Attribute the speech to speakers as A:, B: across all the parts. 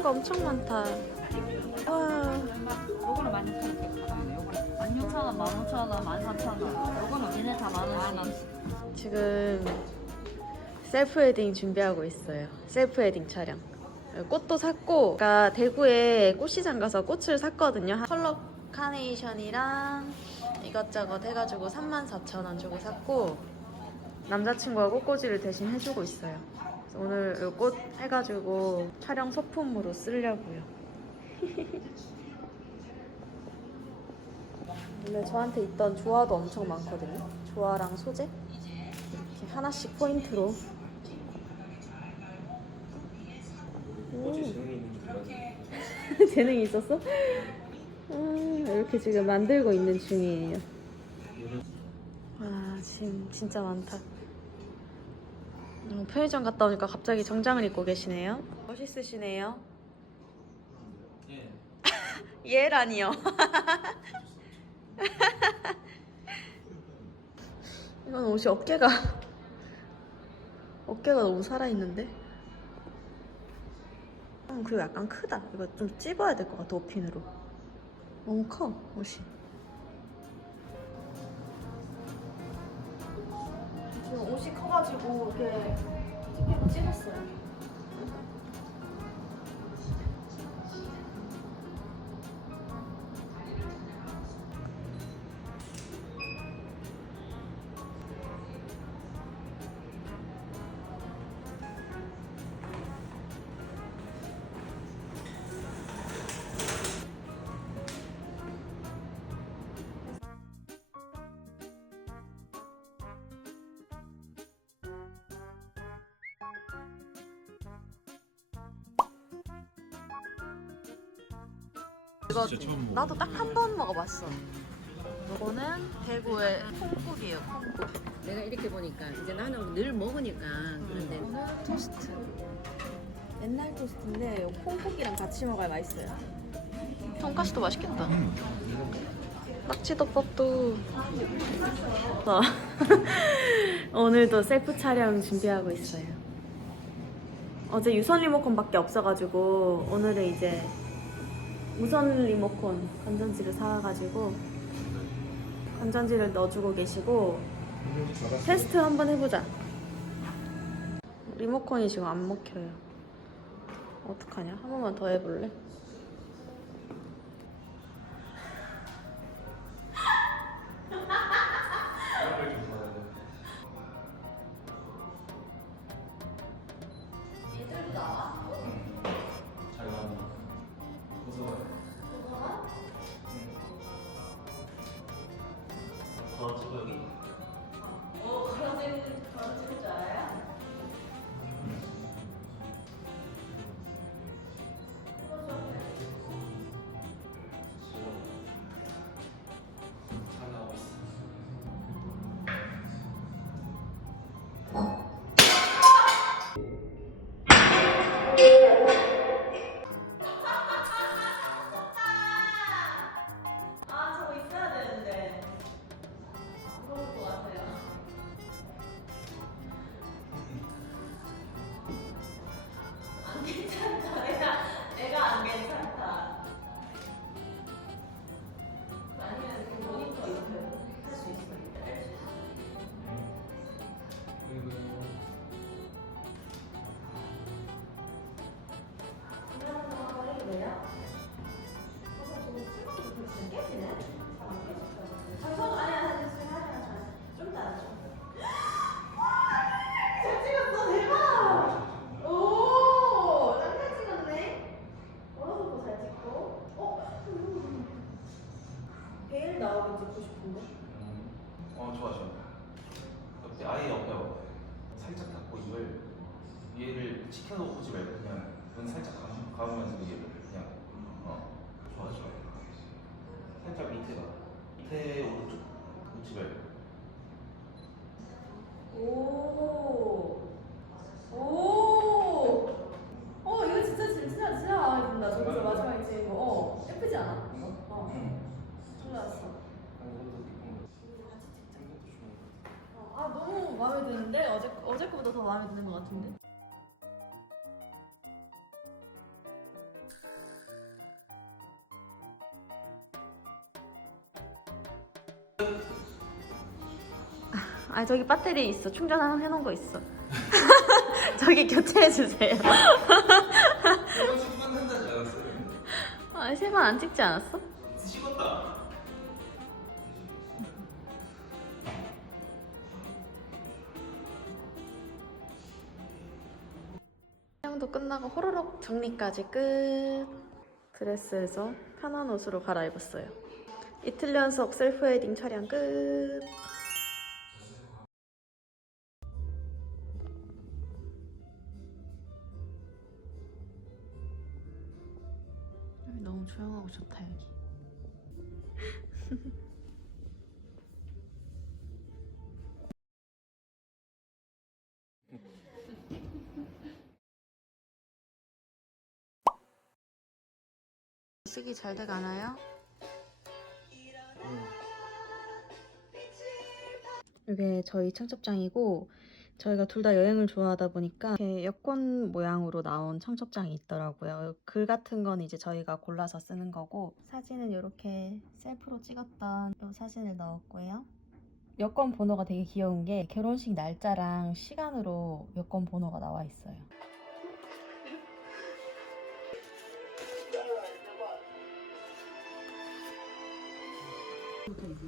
A: 예쁜 거 엄청 많다. 와.
B: 요거는 16,000원. 요거는 16,000원, 15,000원, 13,000원. 요거는 얘네 다만 원씩.
A: 지금 셀프 웨딩 준비하고 있어요. 셀프 웨딩 촬영. 꽃도 샀고, 아까 대구에 꽃시장 가서 꽃을 샀거든요. 컬러 카네이션이랑 이것저것 해가지고 34,000원 주고 샀고, 남자친구가 꽃꽂이를 대신 해주고 있어요. 오늘 이 꽃 해가지고 촬영 소품으로 쓰려고요. 원래 저한테 있던 조화도 엄청 많거든요. 조화랑 소재 이렇게 하나씩 포인트로. 오. 재능이 있었어? 음, 이렇게 지금 만들고 있는 중이에요. 와, 지금 진짜 많다. 어, 편의점 갔다 오니까 갑자기 정장을 입고 계시네요. 멋있으시네요. 예라니요. 이건 옷이 어깨가 어깨가 너무 살아있는데? 음, 그리고 약간 크다. 이거 좀 찝어야 될 것 같아 오핀으로. 너무 커 옷이. 커가지고 이렇게 찝기로 찝었어요. 이거
C: 진짜 처음 먹어.
A: 나도 딱 한 번 먹어봤어. 이거는 대구의 콩국이에요. 콩국.
B: 내가 이렇게 보니까 이제 나는 늘 먹으니까 그런데
A: 오늘 토스트. 옛날 토스트인데 이 콩국이랑 같이 먹어야 맛있어요. 돈까스도 맛있겠다. 낙지덮밥도. 어. 오늘도 셀프 촬영 준비하고 있어요. 어제 유선 리모컨밖에 없어가지고 오늘은 이제 무선 리모컨 건전지를 사와가지고 건전지를 넣어주고 계시고 테스트 한번 해보자. 리모컨이 지금 안 먹혀요. 어떡하냐? 한 번만 더 해볼래? 아 저기 배터리 있어. 충전해 놓은 거 있어. 저기 교체해 주세요.
C: 한다지 않았어요?
A: 아, 세번안 찍지 않았어?
C: 찍었다.
A: 촬영도 끝나고 호로록 정리까지 끝. 드레스에서 편한 옷으로 갈아입었어요. 이틀 연속 셀프 웨딩 촬영 끝. 좋다 여기. 쓰기 잘 돼가나요? 이게 저희 청첩장이고 저희가 둘 다 여행을 좋아하다 보니까 이렇게 여권 모양으로 나온 청첩장이 있더라고요. 글 같은 건 이제 저희가 골라서 쓰는 거고 사진은 이렇게 셀프로 찍었던 이 사진을 넣었고요. 여권 번호가 되게 귀여운 게 결혼식 날짜랑 시간으로 여권 번호가 나와 있어요.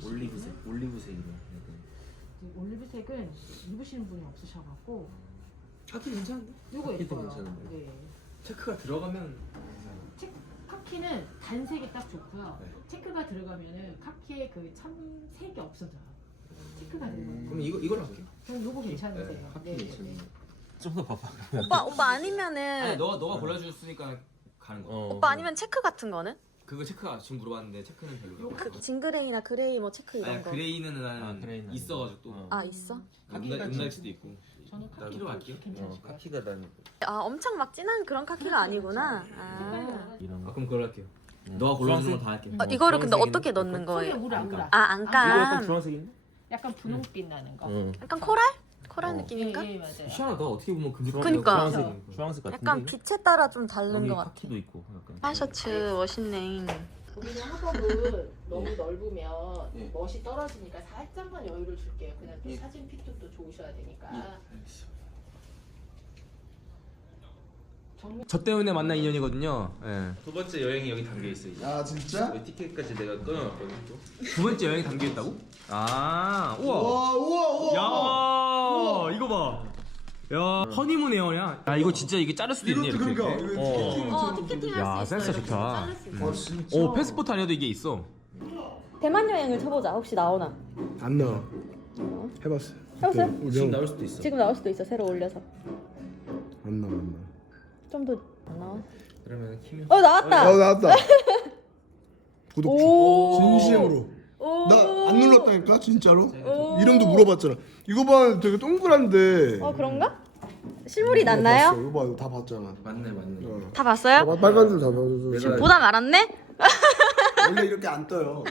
C: 올리브색? 올리브색이네.
D: 이 올리브색은 입으시는 분이 없으셔갖고
E: 카키 괜찮은데?
D: 이거
E: 카키도
D: 예뻐요.
E: 괜찮은데.
D: 네.
E: 체크가 들어가면
D: 체- 카키는 단색이 딱 좋고요.
E: 네.
D: 체크가 들어가면은 카키의 그 참색이 없어져요. 체크가 들어가면.
E: 그럼 이거 이걸로 할게요.
D: 그럼 요거 괜찮으세요?
E: 카키
D: 네, 네,
E: 괜찮네.
D: 네.
E: 좀더 봐봐.
A: 오빠 오빠 아니면은
E: 아니 너가 너가 골라줬으니까 가는 거.
A: 오빠 아니면 체크 같은 거는?
E: 그거 체크가 지금 물어봤는데 체크는 별로.
A: 그 징그레이나 그레이 뭐 체크 이런
E: 아니
A: 거.
E: 그레이는 나는
F: 아, 그레이는
E: 있어가지고 또.
F: 어.
A: 아 있어?
E: 음날 음날치도 있고.
D: 저는
E: 나
D: 카키
E: 키로 갈게요.
D: 괜찮으실 것 같아요.
F: 카키가
A: 난아 엄청 막 진한 그런 카키가 아니구나. 아.
F: 이런
E: 아
F: 거.
E: 그럼 그걸로 할게요.
F: 응.
E: 너가 골라주는
F: 주황색?
E: 거다 할게.
A: 어, 이거를 근데. 어떻게 넣는
D: 소리가
A: 거예요?
D: 물 안무라.
A: 아
F: 이거 약간
A: 안감.
F: 주황색인데?
D: 약간 분홍빛 나는 거.
F: 응.
A: 약간 코랄? 코랄
F: 어.
A: 느낌인가?
D: 예, 예, 맞아요.
E: 희한하다. 어떻게 보면 금색.
A: 그니까.
F: 주황색 주황색 같은데.
A: 약간? 빛에 따라 좀 다른 것 같아.
F: 카키도 있고 약간.
A: 파셔츠 멋있네.
D: 우리는 화법은 너무 넓으면
E: 예.
D: 멋이 떨어지니까 살짝만 여유를 줄게요. 그냥 또
E: 예.
D: 사진 픽도 또 좋으셔야 되니까. 정리
E: 저 때문에 만난 인연이거든요. 예.
C: 두 번째 여행이 여기 담겨 있어 이제.
G: 아 진짜?
C: 여기 티켓까지 내가 끊어놨거든 또.
E: 두 번째 여행이 담겨 있다고? 아 우와.
G: 와 우와 우와.
E: 야 이거 봐. 야 허니문 에어냐? 야 이거 진짜 이게 자를 수도 있네 이렇게.
G: 그러니까 이거
E: 어.
A: 어
G: 좀-
A: 티켓팅
E: 야,
A: 할수 있어.
E: 센스
A: 이렇게
E: 좋다.
A: 자를 수 있어.
G: 아 진짜?
E: 오 패스포트 하려도 이게 있어.
A: 대만 여행을 쳐보자. 혹시 나오나?
G: 안 나와. 해봤어.
A: 해봤어요?
G: 우리
E: 지금
G: 형
E: 나올 수도 있어.
A: 지금 나올 수도 있어. 새로 올려서.
G: 안 나와 안 나와.
A: 좀 더 안 나와.
E: 그러면 키면.
A: 어 나왔다.
G: 어 나왔다. 구독 중.
A: 오.
G: 진심으로.
A: 오.
G: 나안 눌렀다니까 진짜로.
A: 오.
G: 이름도 물어봤잖아. 이거 봐 되게 동그란데.
A: 어 그런가? 실물이
G: 이거
A: 났나요?
G: 봤어. 이거 봐 이거 다 봤잖아.
E: 맞네 맞네.
G: 어.
A: 다 봤어요?
G: 봐, 빨간 줄다 봐서.
A: 지금 보다 말았네?
G: 원래 이렇게 안 떠요.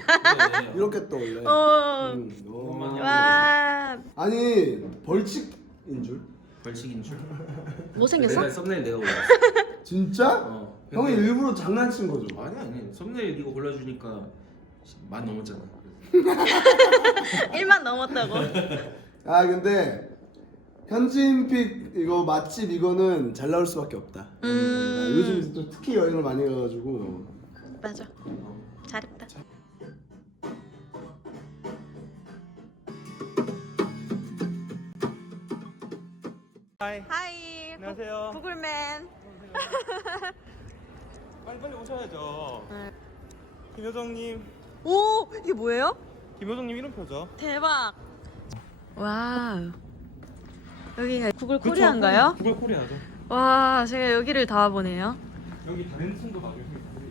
G: 이렇게 떠 원래.
A: 어.
G: 음, 어.
A: 와.
G: 아니 벌칙인 줄?
C: 벌칙인 줄.
A: 못생겼어?
C: 내가 썸네일 내가 골랐어.
G: 진짜?
C: 어.
G: 형이
C: 근데-
G: 일부러 장난친 거죠.
C: 아니 아니 썸네일 이거 골라주니까 만 넘었잖아.
A: 1만 넘었다고.
G: 아 근데 현지인픽 이거 맛집 이거는 잘 나올 수밖에 없다. 아,
A: 음.
G: 요즘 또 특히 여행을 많이 가가지고
A: 맞아. 잘했다.
F: 하이.
A: 하이.
F: 안녕하세요.
A: 구글맨.
F: 빨리 빨리 오셔야죠.
A: 네.
F: 김효정님,
A: 오 이게 뭐예요?
F: 김효정님 이름표죠.
A: 대박. 와. 여기가 구글? 코리아인가요?
F: 구글 코리아죠.
A: 와 제가 여기를 다 와보네요.
F: 여기 다른 층도 봐요.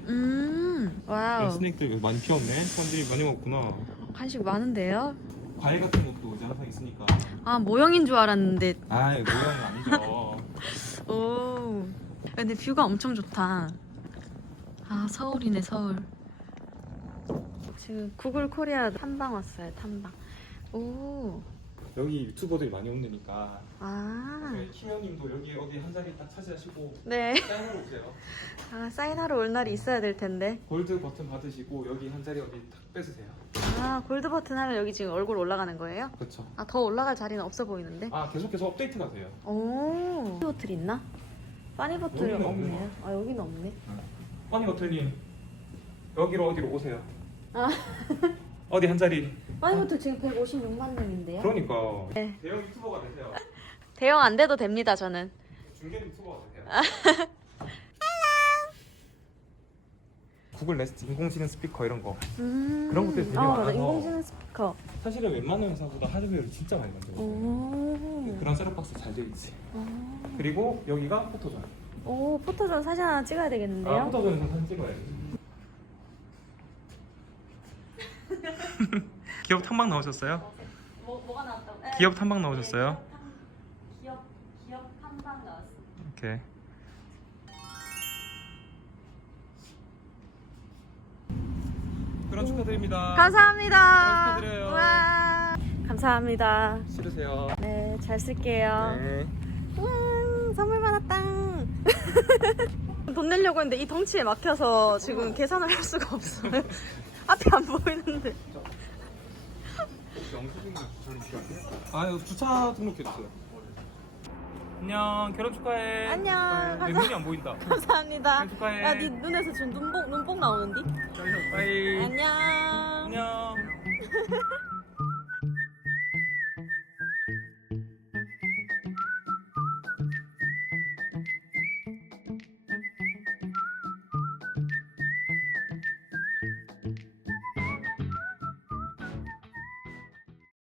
A: 음. 와우.
F: 스낵들 많이 피웠네. 사람들이 많이 먹구나.
A: 간식 많은데요?
F: 과일 같은 것도 이제 항상 있으니까.
A: 아 모형인 줄 알았는데.
F: 아, 모양은 아니죠.
A: 오. 근데 뷰가 엄청 좋다. 아 서울이네 서울. 지금 구글 코리아 탐방 왔어요 탐방. 오.
F: 여기 유튜버들이 많이 온다니까.
A: 아,
F: 네, 키형님도 여기 어디 한 자리 딱 차지하시고
A: 네.
F: 사인하러 오세요.
A: 아, 사인하러 올 날이 있어야 될 텐데.
F: 골드 버튼 받으시고 여기 한 자리 어디 딱 뺏으세요.
A: 아, 골드 버튼 하면 여기 지금 얼굴 올라가는 거예요?
F: 그렇죠.
A: 아, 더 올라갈 자리는 없어 보이는데?
F: 아 계속해서 업데이트가 돼요.
A: 오. 파니 보틀 있나? 파니 보틀
F: 여기는
A: 없네요.
F: 없는
A: 아, 여기는 없네.
F: 아니 버틀님 여기로 어디로 오세요.
A: 아.
F: 어디 한 자리.
A: 보틀 지금 156만 명인데요?
F: 그러니까
A: 네.
F: 대형 유튜버가 되세요.
A: 대형 안 돼도 됩니다, 저는.
F: 중견 유튜버가 되세요. 구글 네스트 인공지능 스피커 이런 거
A: 음.
F: 그런 것들이 되게
A: 아, 맞아.
F: 많아서.
A: 인공지능 스피커.
F: 사실은 웬만한 회사보다 하드웨어를 진짜 많이 만들어요.
A: 오.
F: 그런 셋업박스 잘 되어 있지.
A: 오.
F: 그리고 여기가 포토존.
A: 오, 포토존 사진 하나 찍어야 되겠는데요?
F: 아, 포토존에서 사진 찍어야지. 기업 탐방 나오셨어요?
A: 뭐, 뭐가 나왔다고? 네.
F: 기업 탐방 나오셨어요?
A: 기업, 기업 탐방 나왔어.
F: 오케이. 그런 축하드립니다.
A: 감사합니다.
F: 축하드려요.
A: 감사합니다.
F: 싫으세요?
A: 네, 잘 쓸게요.
F: 네.
A: 우와, 선물 받았다. 돈 내려고 했는데 이 덩치에 막혀서 지금 계산을 할 수가 없어요. 앞이 안 보이는데.
F: 영수증이 저는 필요한데? 아, 주차 등록해주세요. 안녕, 결혼 축하해.
A: 안녕.
F: 내 눈이 안 보인다.
A: 감사합니다.
F: 축하해.
A: 야, 네 눈에서 지금 눈뽕, 눈뽕 나오는디?
F: 빠이.
A: 안녕.
F: 안녕.